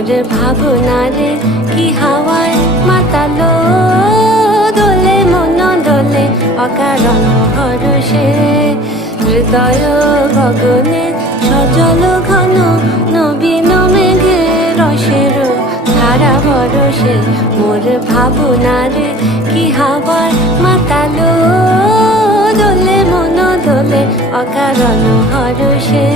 মোর ভাবনারে কি হাওয়ায় মাতালো, দোলে মন দোলে অকারণ হরষে। হৃদয় গগনে সজল ঘন নবীন মেঘে রসের ধারা বরষে। মোর ভাবনারে কি হাওয়ায় মাতালো, দোলে মন দোলে অকারণ হরষে।